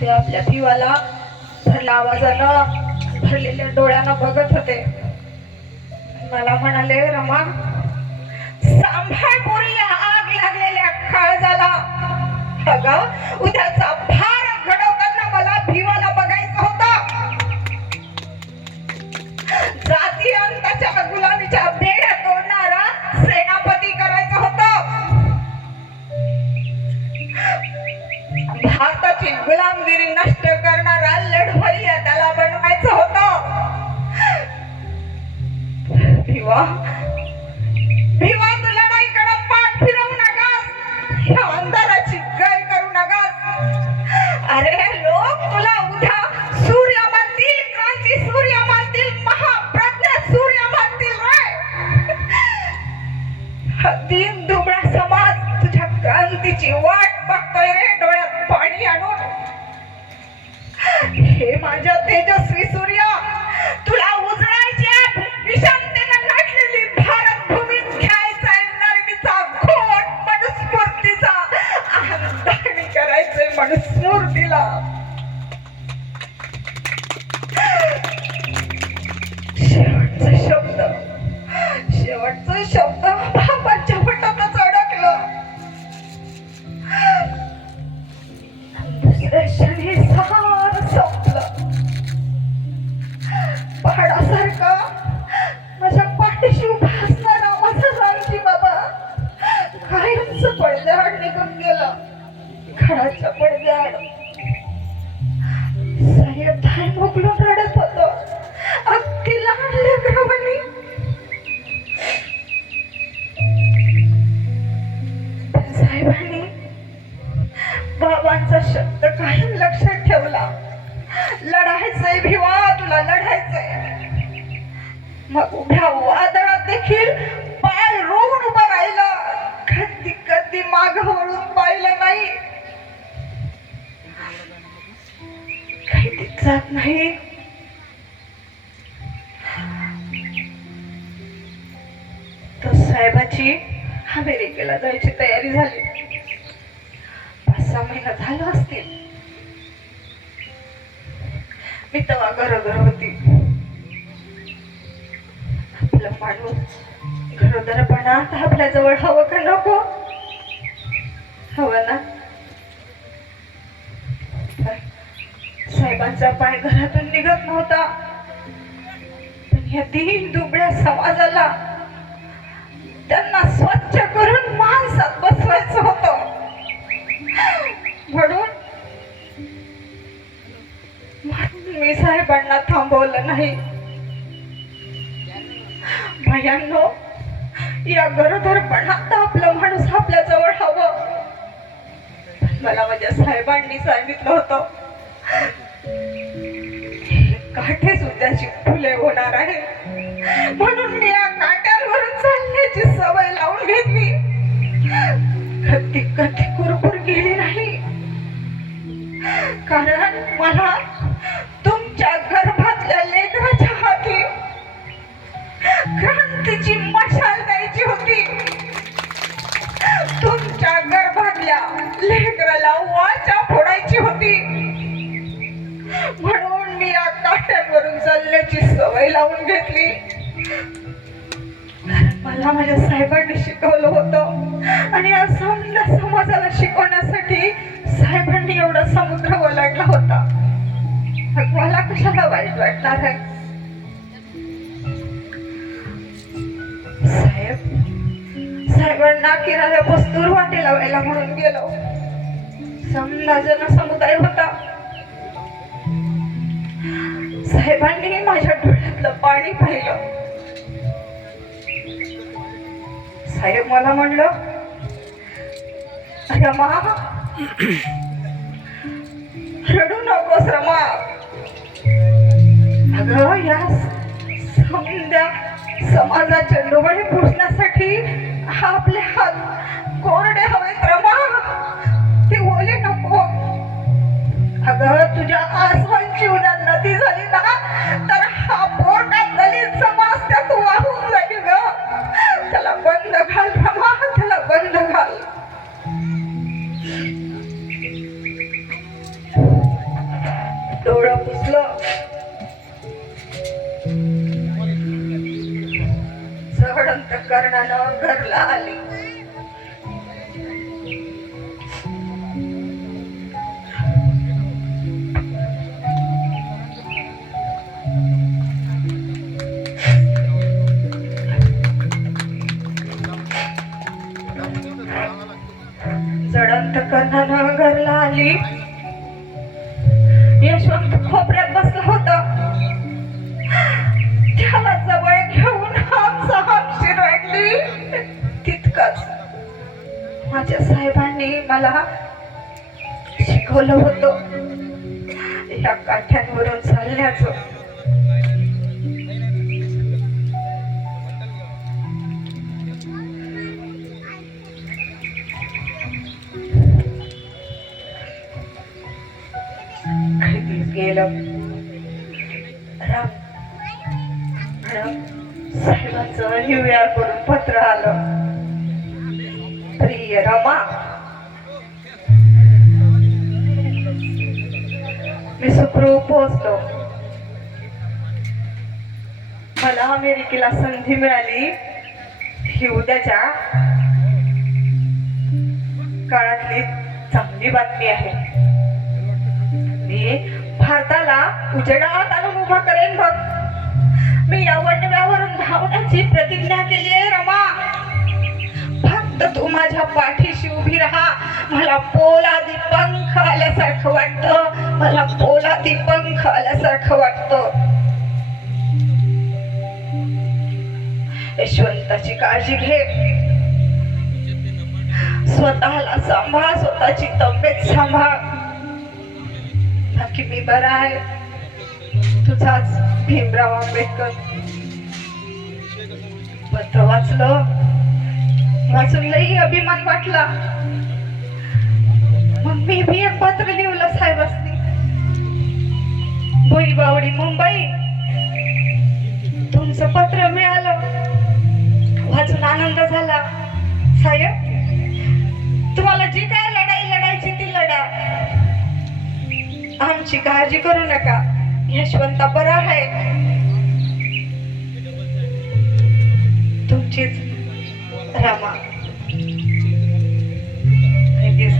ते आपल्या भिवाला भरल्या आवाजानं भरलेल्या डोळ्यानं बघत होते. मला म्हणाले, रमा सांभाळ पोरी, आग लागलेल्या काळजाला. अगं उद्याचा भारत घडवताना मला भिवाला बघायचं होतं. जाती अंताच्या गुलामीच्या बेड्या तोडणारा सेनापती करायचं होतं. भारताची गुलामगिरी नष्ट करणारा लढवय्या त्याला बनवायचं होतं. भिवा भिवा, तू लढाईकडे पाठ फिरवू नकास, या अंधाराची गय करू नकास. अरे लोक तुला उद्या सूर्य मानतील, क्रांती सूर्य मानतील, महाप्रज्ञ सूर्य मानतील रे. दीन दुबळा समाज तुझ्या क्रांतीची वाट बघतोय रे, डोळ्यात पाणी आणून. हे माझ्या तेजस्वी सूर्य, तुला उजळायची विषमतेनं नटलेली भारत भूमीत घ्यायचाय नरमीचा घोट, मनुस्मृतीचा अंतरणी करायचंय मनुस्मृतीला. शेवटचा शब्द बाबांच्या पोटातच अडकलं. दुसऱ्या क्षणी सार संपलं. पहाडासारखा माझ्या पाठीशी उभा असणारा माझा रामजी बाबा कायमचं पडद्याआड निघून गेला. घराच्या पडद्याआड साहेब धाय मोकलून रडत होतो, अगदी लहान लेकरावानी. साहेबांनी बाबांचा शब्द कायम लक्षात ठेवला, लढायचंय भिवा, तुला लढायचंय. मग उभ्या वादळात देखील पाय रोवून उभं राहिलं, कधी कधी माग वळून पाहिलं नाही, काही जात नाही. तर साहेबाची अमेरिकेला जायची तयारी झाली. 5-6 महिने झालं असतील. मी तेव्हा गरोदर होती. आपलं माणूस गरोदरपणात आपल्या जवळ हवं का नको? हवं ना. साहेबांचा पाय घरातून निघत नव्हता, पण या दीन दुबळ्या समाजाला त्यांना स्वच्छ करून माणसात बसवायचं होतं. म्हणून मी साहेबांना थांबवलं नाही. भयांनो, या गरोदरपणात आपलं माणूस आपल्या जवळ हवं. मला माझ्या साहेबांनी सांगितलं होतं, काठे सुद्धाची फुले होणार आहे. म्हणून मी या काट्यांवरून चालण्याची सवय लावून घेतली. कधी कधी कुरकुर गेली नाही, कारण मला तुमच्या गर्भातल्या लेकराच्या हाती क्रांतीची मशाल द्यायची होती. तुमच्या गर्भातल्या लेकराला वाचा फोडायची होती. म्हणून मी या काट्यांवरून चालण्याची सवय लावून घेतली. मला माझ्या साहेबांनी शिकवलं होतं, आणि या समजा समाजाला शिकवण्यासाठी साहेबांनी एवढा समुद्र ओलांडला होता. मला कशाला वाईट वाटणार आहे? साहेबांना किनाऱ्या वस्तूर वाटे लावायला म्हणून गेलो. समजा जनसमुदाय होता. साहेबांनी माझ्या डोळ्यातलं पाणी पाहिलं. साहेब मला म्हणलं, रमा रडू नकोस रमा. अगं या समजा समाजाचे डोळे पुसण्यासाठी आपले हात कोरडे हवेत रमा, ते ओले नको. अगं तुझ्या आसमानची उद्या नदी झाली ना, तर हा पोरका दलित समाज त्यात वाहून जाईल ग. त्याला बंद घाल रमा, त्याला बंद घाल. कर्णानं घरला आली. जडंत कर्णानं घरला आली. यशवंत खोपऱ्यात बसला होता. त्याला जवळ घेऊन हात रडली. तितकंच माझ्या साहेबांनी मला शिकवलं होतं या काठ्यांवरून चालण्याचं. गेलं राम साहेबांचं न्यूयॉर्क वरून पत्र आलं. प्रिय रमा, मी सुखरूप पोहोचलो. मला अमेरिकेला संधी मिळाली ही उद्याच्या काळातली चांगली बातमी आहे. मी भारताला उजेडात आणून उभा करेन बघ. मी या वणव्यावरून धावण्याची प्रतिज्ञा केली आहे रमा. फक्त तू माझ्या पाठीशी उभी राहा. मला पोलादी पंख आल्यासारखं वाटतं. मला पोलादी पंख आल्यासारखं वाटतं. यशवंताची काळजी घे. स्वतःला सांभाळ. स्वतःची तब्येत सांभाळ. बाकी मी बरा आहे. तुझाच भीमराव आंबेडकर. पत्र वाचून लई अभिमान वाटला. मग मी भी एक पत्र लिहिलं साहेबांनी. भुईबावडी मुंबई, तुमचं पत्र मिळालं. वाचून आनंद झाला. साहेब, तुम्हाला जी काय लढाई लढायची ती लढा. आमची काळजी करू नका. यशवंत बरा आहे. तुमचीच रमा.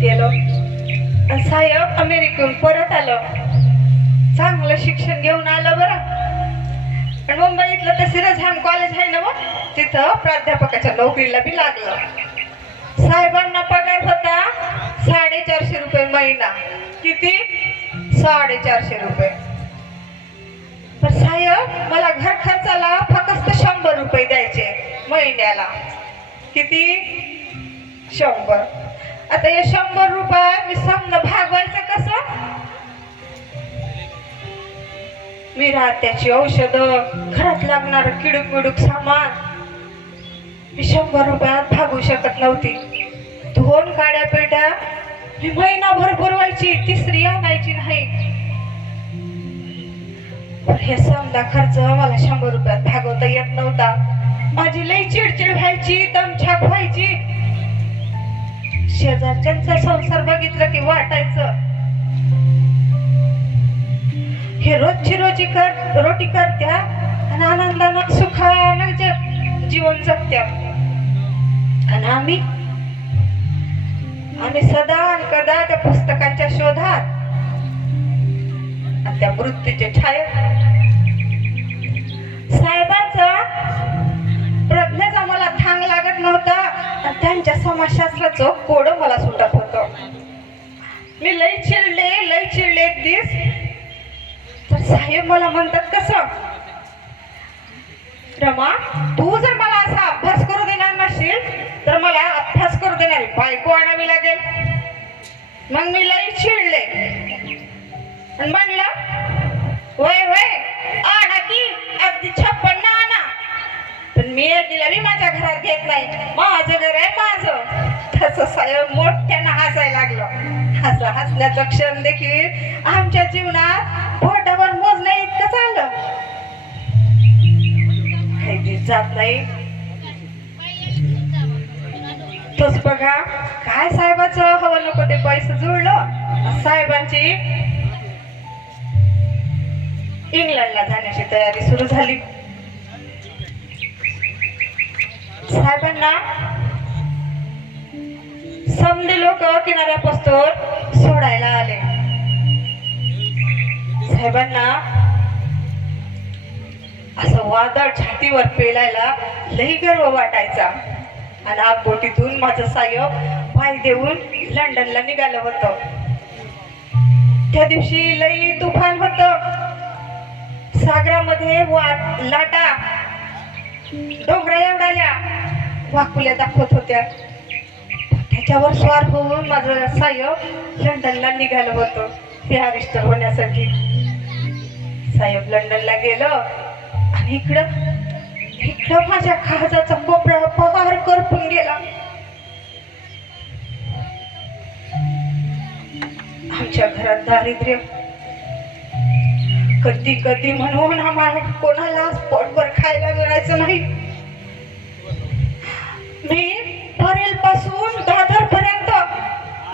गेलो. साहेब अमेरिकेहून परत आलं. चांगलं शिक्षण घेऊन आलं बरं. पण मुंबईतलं ते सिरझान कॉलेज आहे ना, तिथं प्राध्यापकाच्या नोकरीला बी लागलं. साहेबांना पगार होता 450 रुपये महिना. किती? 450 रुपये. तर साहेब मला घर खर्चाला फक्त 100 रुपये द्यायचे महिन्याला. किती? 100. आता हे 100 रुपये मी समजा भागवायचं कसं? मी राहत्याची औषधं, घरात लागणार किडूक मिडूक सामान मी 100 रुपयात भागू शकत नव्हती. 2 काड्या पेट्या मी महिनाभर पुरवायची. तिसरी आणायची नाही. हे समजा खर्च मला 100 रुपयात भागवता येत नव्हता. माझी लई चिडचिड व्हायची. दमछाक व्हायची. शेजारच्यांचा संसार बघितलं की वाटायचं हे रोजची रोटी करत्या आणि आनंदानं सुखानं जीवन जगत्या. आणि आम्ही सदा आणि कदा त्या पुस्तकांच्या शोधात आणि त्या वृत्तीचे छायेत. साहेबांचा प्रज्ञेचा मला थांग लागत नव्हता आणि त्यांच्या समाजशास्त्राचं कोड मला सुटत होतं. मी लई चिडले एक दिवस. तर साहेब मला म्हणतात, कसं रमा, तू जर मला असा अभ्यास करू देणार नसेल तर मला अभ्यास करू देणारी बायको आणावी लागेल. मग मी लई चिडले आणि म्हणलं, वय आणा की अगदी 56 आणा. पण मी एकला बी माझ्या घरात घेत नाही. माझं घर आहे माझं. तसं साहेब मोठ्यानं हसायला लागलं. हसण्याचा क्षण देखील आमच्या जीवनात पोटावर मोजण्या इतकं चाललं. काही जात नाही. तोच बघा काय साहेबाचं हवं नको ते पैसे जुळलं. साहेबांची इंग्लंडला जाण्याची तयारी सुरू झाली. साहेबांना समधी लोक किनाऱ्यापासून सोडायला आले. साहेबांना असं वादळ छातीवर पेलायला लई गर्व वाटायचा. आणि आगबोटीतून माझं साहेब पाय देऊन लंडनला निघालं होतं. त्या दिवशी लई तुफान होत. सागरामध्ये लाटा डोंगरा एवढाल्या वाकुल्या दाखवत होत्या. त्याच्यावर स्वार होऊन माझं साहेब लंडनला निघालं होतं बॅरिस्टर होण्यासाठी. साहेब लंडनला गेलं आणि इकडं माझ्या काळजाचा कोपरा पहार करपून गेला. आमच्या घरात दारिद्र्य कधी कधी म्हणून आम्हाला कोणाला पोटभर खायला मिळायचं नाही. मी परेल पासून दादर पर्यंत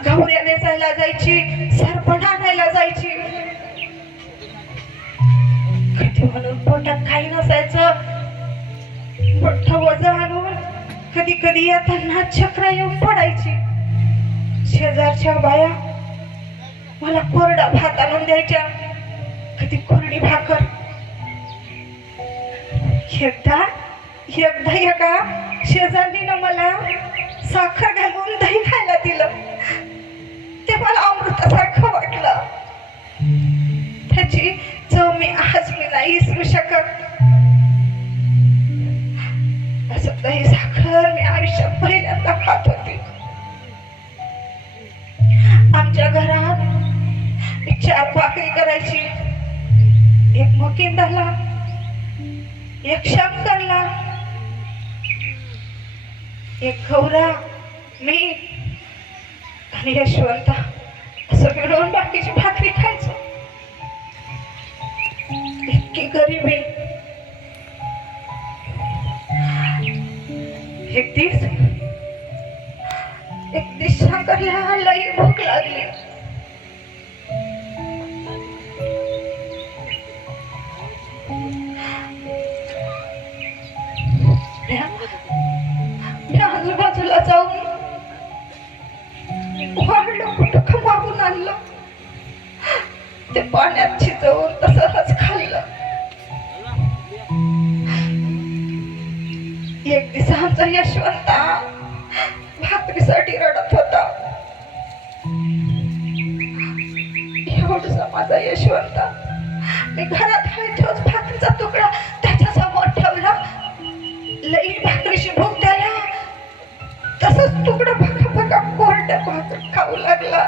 गौऱ्या नेसायला जायची, सरपण आणायला जायची. कधी म्हणून पोटात काही नसायचं. मोठं वजन आणून कधी कधी येताना चक्र येऊन पडायची. शेजारच्या बाया मला कोरडा भात आणून द्यायच्या, कधी कोरडी भाकर. एकदा एका शेजारीनं मला साखर घालून दही खायला दिलं. ते मला अमृतासारखं वाटलं. त्याची चव आज मी नाही विसरू शकत. असं दही साखर मी आयुष्यात पहिल्यांदा खात होते. आमच्या घरात 4 भाकरी करायची. एक मुकिंदाला, एक शंकरला, एक गौरा, मी आणि यशवंता असं मिळून बाकीची भाकरी खायचो. इतकी गरिबी. एक दिवस शंकरला लई भूक लागली. मी आजूबाजूला जाऊन वाढलं कुठं मागून आणलं. ते पाण्यात शिजवून तसंच खाल्लं. एक दिवस आमचा यशवंता भाकरीसाठी रडत होता. एवढसा माझा यशवंता मी घरात आहे तोच भाकरीचा तुकडा त्याच्या समोर ठेवला. लई भाकरीशी भूक द्यायला तसंच तुकडा बघा कोरड्या भाकर खाऊ लागला.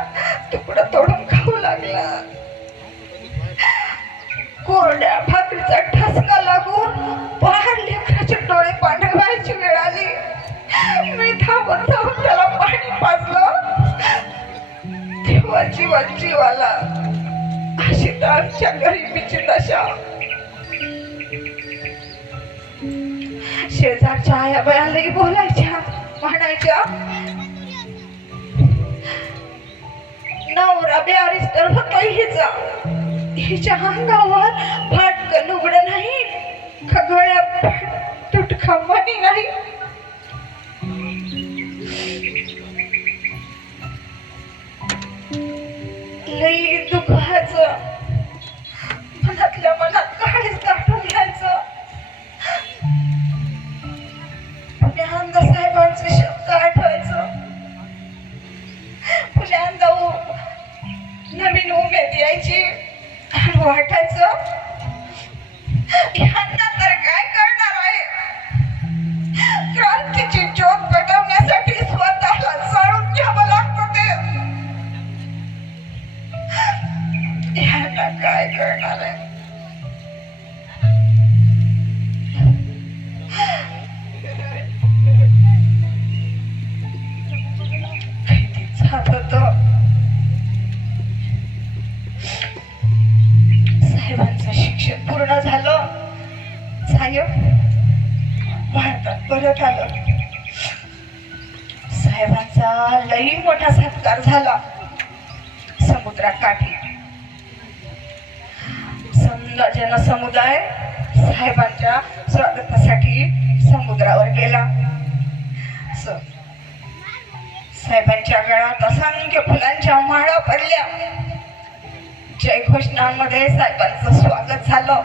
तुकडा तोडून खाऊ लागला. कोरड्या भाकरीचा ठसका लागून बाहेर लेकराचे डोळे पांढरे व्हायची वेळ आली. मी धावत जाऊन त्याला पाणी पाजलं. तेव्हा जीवाला अशी तर आमच्या गरिबीची दशा. शेजारच्या आया बायालाही बोलायच्या, म्हणायच्या नवरा बॅरिस्टर होता हिच्या अंगावर फाटकं लुगडं नाही का गळ्यात तुटका मणी नाही. लई दुखायचं. मनातल्या मनात काळीच गाठून घ्यायचं. पुण्यांदा साहेबांचे शब्द आठवायचं. पुण्यांदा नवीन उमेद यायची आणि वाटायचं ह्यांना तर काय करणार आहे. क्रांतीची ज्योत पेटवण्यासाठी स्वतःला जाळून घ्यावं लागतं. ते ह्यांना काय करणार आहे. साहेबांचं शिक्षण पूर्ण झालं. साहेब भारतात परत आलं. साहेबांचा लई मोठा सत्कार झाला समुद्रात काठी. जनसमुदाय साहेबांच्या स्वागतासाठी समुद्रावर गेला. साहेबांचं. साहेबांच्या गळ्यात असंख्य फुलांच्या माळा पडल्या. जय घोषणांमध्ये साहेबांचं स्वागत झालं.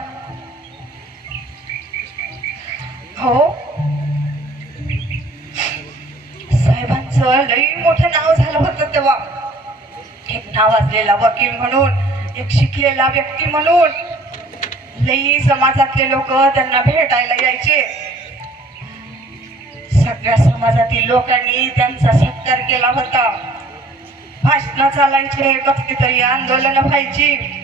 हो, साहेबांचं लई मोठं नाव झालं होतं तेव्हा. एक नावाजलेला वकील म्हणून, एक शिकलेला व्यक्ती म्हणून लई समाजातले लोक त्यांना भेटायला यायचे. सगळ्या समाजातील लोकांनी त्यांचा सत्कार केला होता. भाषण चालायचे, कसली तरी आंदोलन व्हायची.